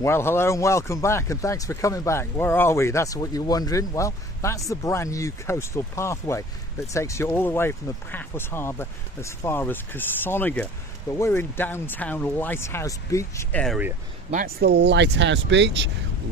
Well, hello and welcome back, and thanks for coming back. Where are we? That's what you're wondering. Well, that's the brand new coastal pathway that takes you all the way from the Paphos harbour as far as Calas. But we're in downtown Lighthouse Beach area. That's the Lighthouse Beach.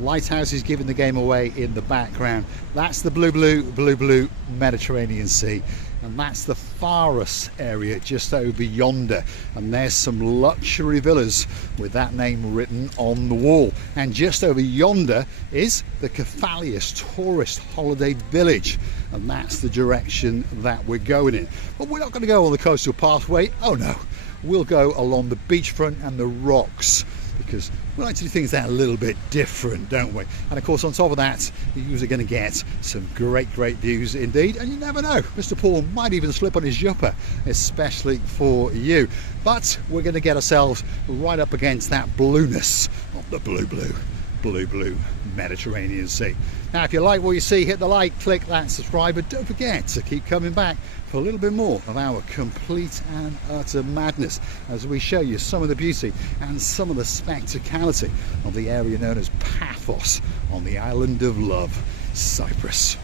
Lighthouse is giving the game away in the background. That's the blue Mediterranean Sea. And that's the Paphos area just over yonder. And there's some luxury villas with that name written on the wall. And just over yonder is the Kefalos tourist holiday village. And that's the direction that we're going in. But we're not going to go on the coastal pathway. Oh no, we'll go along the beachfront and the rocks, because we like to do things that are a little bit different, don't we? And of course, on top of that, you're going to get some great views indeed. And you never know, Mr. Paul might even slip on his jumper, especially for you. But we're going to get ourselves right up against that blueness of the blue Mediterranean Sea. Now, if you like what you see, hit the like, click that subscribe, but don't forget to keep coming back for a little bit more of our complete and utter madness as we show you some of the beauty and some of the spectacality of the area known as Paphos on the island of love, Cyprus.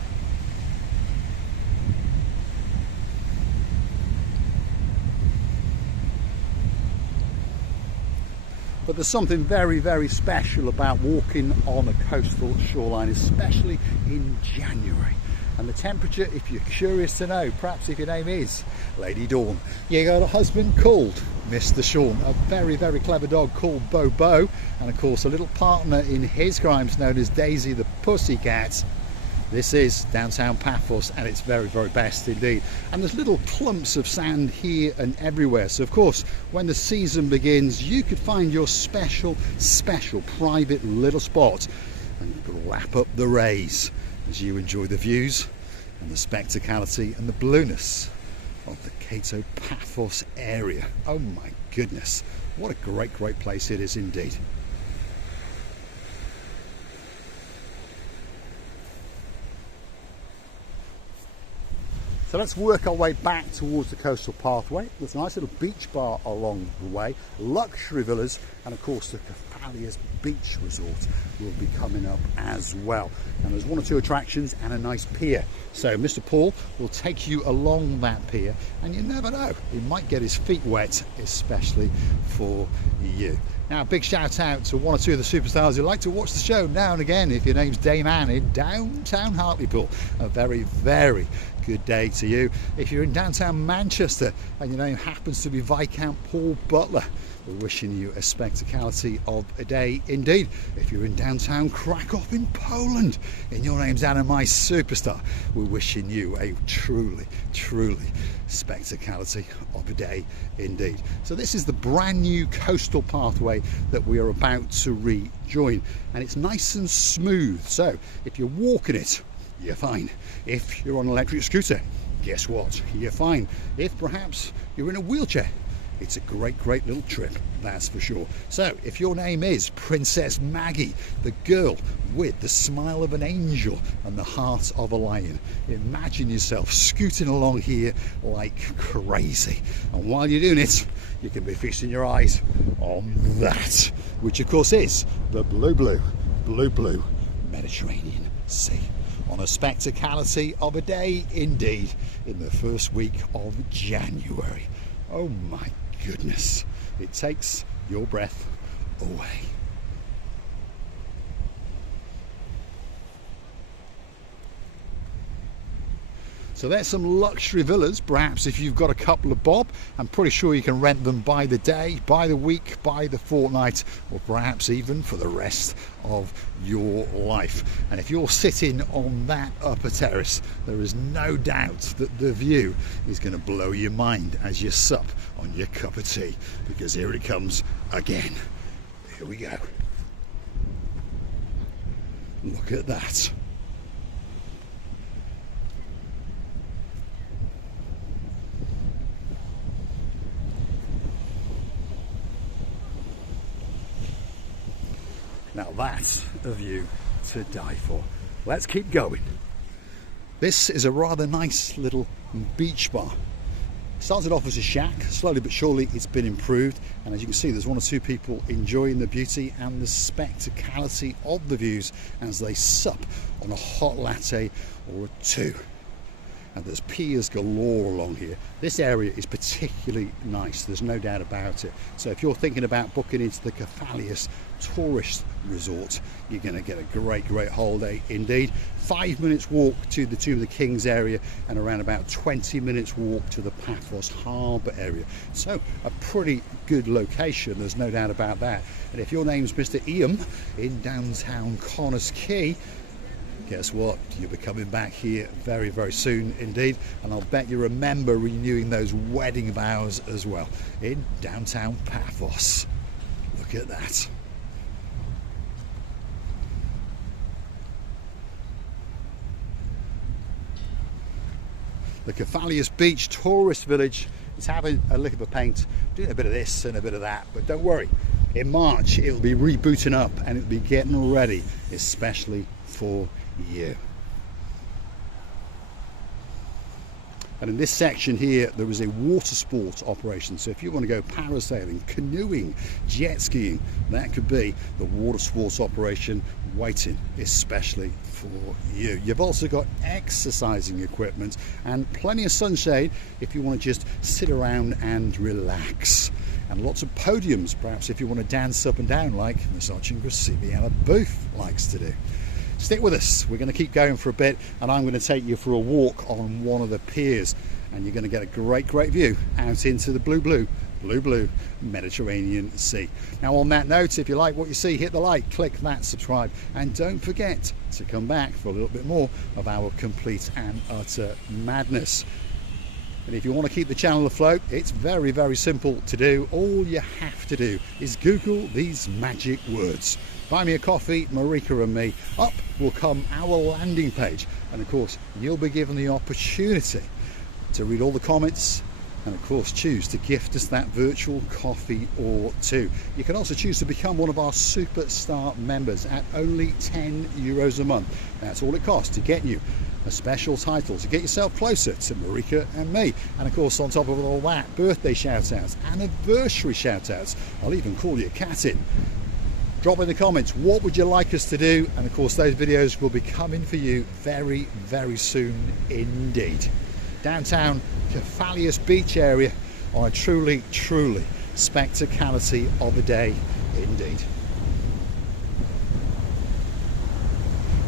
But there's something very special about walking on a coastal shoreline, especially in January. And the temperature, if you're curious to know, perhaps if your name is Lady Dawn, you got a husband called Mr. Sean, a very clever dog called Bobo, and of course a little partner in his crimes known as Daisy the Pussycat. This is downtown Paphos at its very best indeed. And there's little clumps of sand here and everywhere. So of course, when the season begins, you could find your special private little spot and lap up the rays as you enjoy the views and the spectacality and the blueness of the Cato Paphos area. Oh my goodness, what a great place it is indeed. So let's work our way back towards the coastal pathway. There's a nice little beach bar along the way, luxury villas, and of course the Kefalos beach resort will be coming up as well. And there's one or two attractions and a nice pier. So Mr. Paul will take you along that pier, and you never know, he might get his feet wet, especially for you. Now, a big shout out to one or two of the superstars who like to watch the show now and again. If your name's Dame Anne in downtown Hartlepool, a very good day to you. If you're in downtown Manchester and your name happens to be Viscount Paul Butler, we're wishing you a spectacality of a day indeed. If you're in downtown Krakow in Poland and your name's Anna My Superstar, we're wishing you a truly spectacality of a day indeed. So this is the brand new coastal pathway that we are about to rejoin, and it's nice and smooth. So if you're walking it, you're fine. If you're on an electric scooter, guess what? You're fine. If perhaps you're in a wheelchair, it's a great little trip, that's for sure. So if your name is Princess Maggie, the girl with the smile of an angel and the heart of a lion, imagine yourself scooting along here like crazy. And while you're doing it, you can be feasting your eyes on that, which of course is the blue Mediterranean Sea. On a spectacality of a day indeed in the first week of January. Oh my goodness, it takes your breath away. So there's some luxury villas. Perhaps if you've got a couple of bob, I'm pretty sure you can rent them by the day, by the week, by the fortnight, or perhaps even for the rest of your life. And if you're sitting on that upper terrace, there is no doubt that the view is going to blow your mind as you sup on your cup of tea, because here it comes again. Here we go. Look at that. Now that's a view to die for. Let's keep going. This is a rather nice little beach bar. Started off as a shack, slowly but surely it's been improved, and as you can see there's one or two people enjoying the beauty and the spectacality of the views as they sup on a hot latte or a two. And there's piers galore along here. This area is particularly nice, there's no doubt about it. So if you're thinking about booking into the Kefalos tourist resort, you're going to get a great holiday indeed. 5 minutes walk to the Tomb of the Kings area and around about 20 minutes walk to the Paphos harbour area. So a pretty good location, there's no doubt about that. And if your name's Mr. Ian in downtown Connors Quay, guess what? You'll be coming back here very soon indeed, and I'll bet you remember renewing those wedding vows as well in downtown Paphos. Look at that. The Kefalos Beach Tourist Village is having a lick of a paint, doing a bit of this and a bit of that, but don't worry, in March it'll be rebooting up and it'll be getting ready, especially for you. And in this section here there is a water sports operation, so if you want to go parasailing, canoeing, jet skiing, that could be the water sports operation waiting especially for you. You've also got exercising equipment and plenty of sunshade if you want to just sit around and relax, and lots of podiums perhaps if you want to dance up and down like Miss Graciliana Booth likes to do. Stick with us, we're going to keep going for a bit, and I'm going to take you for a walk on one of the piers, and you're going to get a great view out into the blue Mediterranean Sea. Now on that note, if you like what you see, hit the like, click that subscribe, and don't forget to come back for a little bit more of our complete and utter madness. And if you want to keep the channel afloat, it's very simple to do. All you have to do is Google these magic words: buy me a coffee, Marika and me. Up will come our landing page, and of course you'll be given the opportunity to read all the comments and of course choose to gift us that virtual coffee or two. You can also choose to become one of our superstar members at only €10 a month. That's all it costs to get you a special title, to get yourself closer to Marika and me. And of course on top of all that, birthday shout outs, anniversary shout outs, I'll even call you a cat in. Drop in the comments, what would you like us to do? And of course those videos will be coming for you very soon indeed. Downtown Kefalos Beach area on a truly spectacality of a day indeed.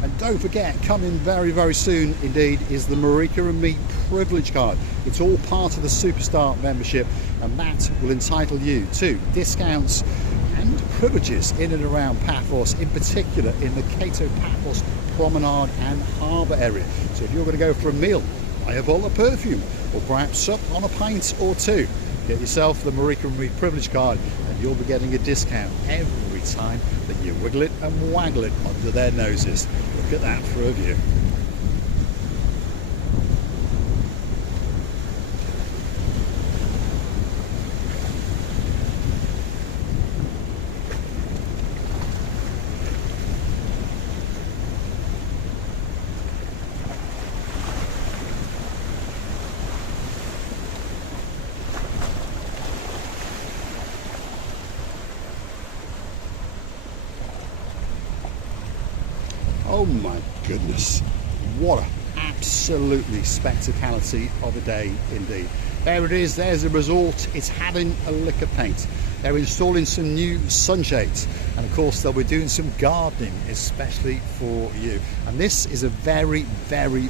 And don't forget, coming very soon indeed is the Marika and Me privilege card. It's all part of the Superstar membership, and that will entitle you to discounts and privileges in and around Paphos, in particular in the Paphos Promenade and Harbour area. So if you're going to go for a meal, buy a bottle of perfume, or perhaps up on a pint or two, get yourself the Marika and Me privilege card, and you'll be getting a discount every time that you wiggle it and waggle it under their noses. Look at that for a view. Oh my goodness, what an absolutely spectacality of a day indeed. There it is, there's the resort, it's having a lick of paint. They're installing some new sunshades, and of course they'll be doing some gardening especially for you. And this is a very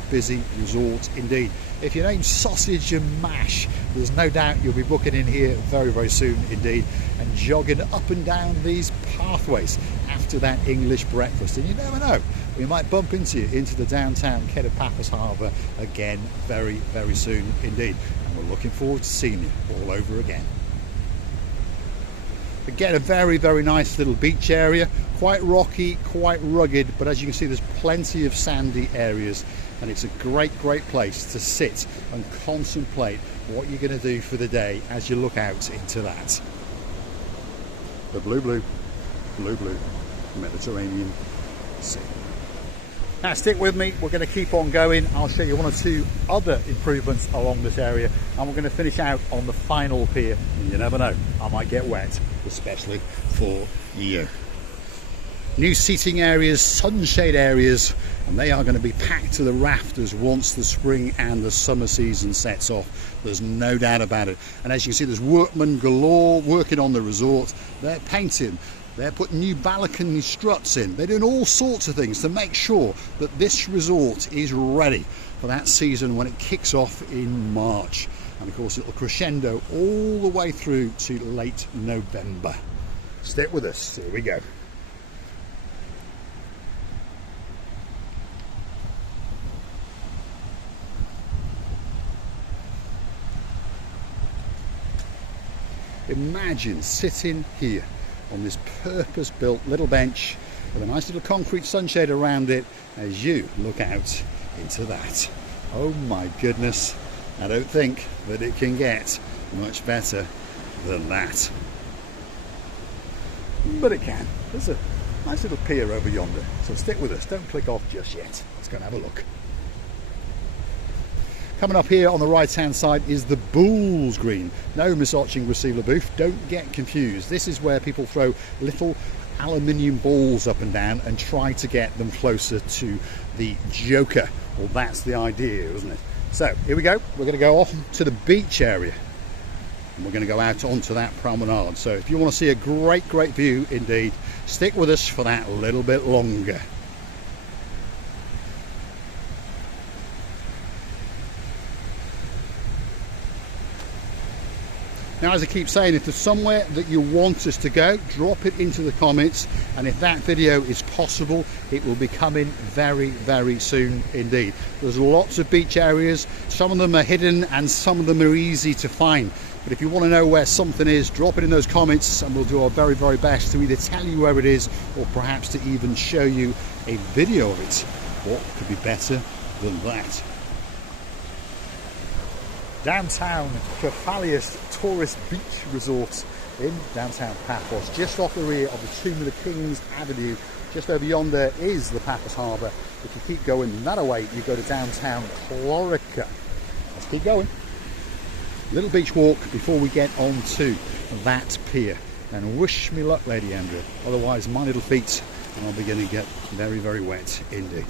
busy resort indeed. If your name's Sausage and Mash, there's no doubt you'll be booking in here very soon indeed, and jogging up and down these pathways after that English breakfast. And you never know, we might bump into you into the downtown Paphos Harbour again very soon indeed. And we're looking forward to seeing you all over again. Again, a very nice little beach area, quite rocky, quite rugged, but as you can see there's plenty of sandy areas, and it's a great place to sit and contemplate what you're going to do for the day as you look out into that. The blue Mediterranean Sea. Now stick with me, we're going to keep on going. I'll show you one or two other improvements along this area, and we're going to finish out on the final pier. You never know, I might get wet, especially for you. New seating areas, sunshade areas, and they are going to be packed to the rafters once the spring and the summer season sets off. There's no doubt about it. And as you can see, there's workmen galore working on the resort. They're painting, they're putting new balcony struts in, they're doing all sorts of things to make sure that this resort is ready for that season when it kicks off in March. And of course it'll crescendo all the way through to late November. Stick with us, here we go. Imagine sitting here on this purpose-built little bench with a nice little concrete sunshade around it as you look out into that. Oh my goodness, I don't think that it can get much better than that. But it can. There's a nice little pier over yonder, so stick with us, don't click off just yet. Let's go and have a look. Coming up here on the right hand side is the Bulls Green. No misarching receiver booth, don't get confused. This is where people throw little aluminium balls up and down and try to get them closer to the Joker. Well, that's the idea, isn't it? So here we go, we're going to go off to the beach area and we're going to go out onto that promenade. So if you want to see a great view indeed, stick with us for that little bit longer. Now, as I keep saying, if there's somewhere that you want us to go, drop it into the comments, and if that video is possible, it will be coming very soon indeed. There's lots of beach areas, some of them are hidden and some of them are easy to find. But if you want to know where something is, drop it in those comments and we'll do our very best to either tell you where it is or perhaps to even show you a video of it. What could be better than that? Downtown Kefalos Tourist Beach Resort in downtown Paphos, just off the rear of the Tomb of the Kings Avenue. Just over yonder is the Paphos Harbour. If you keep going that way, you go to downtown Marika. Let's keep going. Little beach walk before we get on to that pier. And wish me luck, Lady Andrea. Otherwise, my little feet, and I'll be going to get very wet indeed.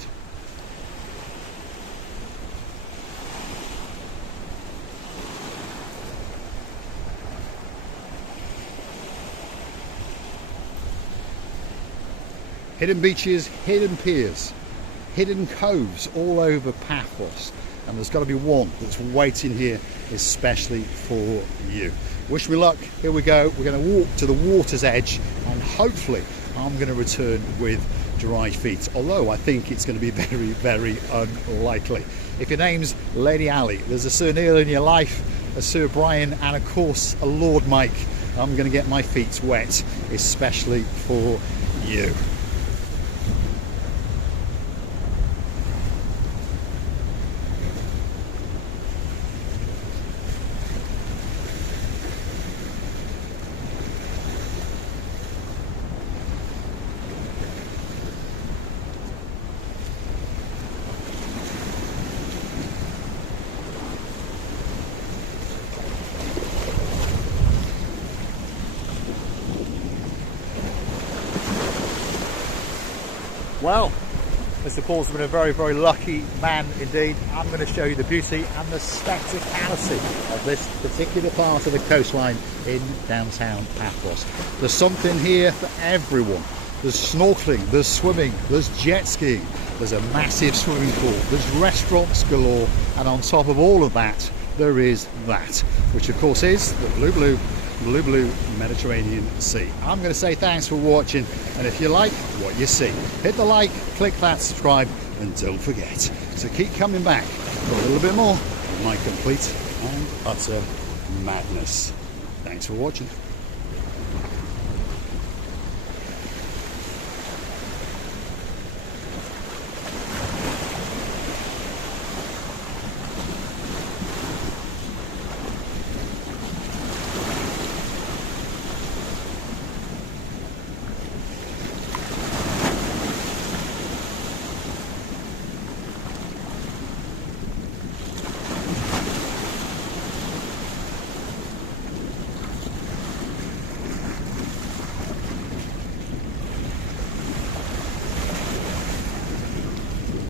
Hidden beaches, hidden piers, hidden coves all over Paphos, and there's got to be one that's waiting here especially for you. Wish me luck, here we go, we're going to walk to the water's edge and hopefully I'm going to return with dry feet, although I think it's going to be very unlikely. If your name's Lady Ali, there's a Sir Neil in your life, a Sir Brian, and of course a Lord Mike, I'm going to get my feet wet especially for you. Well, Mr. Paul's been a very lucky man indeed. I'm going to show you the beauty and the spectacality of this particular part of the coastline in downtown Paphos. There's something here for everyone. There's snorkeling, there's swimming, there's jet skiing, there's a massive swimming pool, there's restaurants galore, and on top of all of that, there is that, which of course is the blue Mediterranean Sea. I'm going to say thanks for watching, and if you like what you see, hit the like, click that subscribe, and don't forget to keep coming back for a little bit more of my complete and utter madness. Thanks for watching.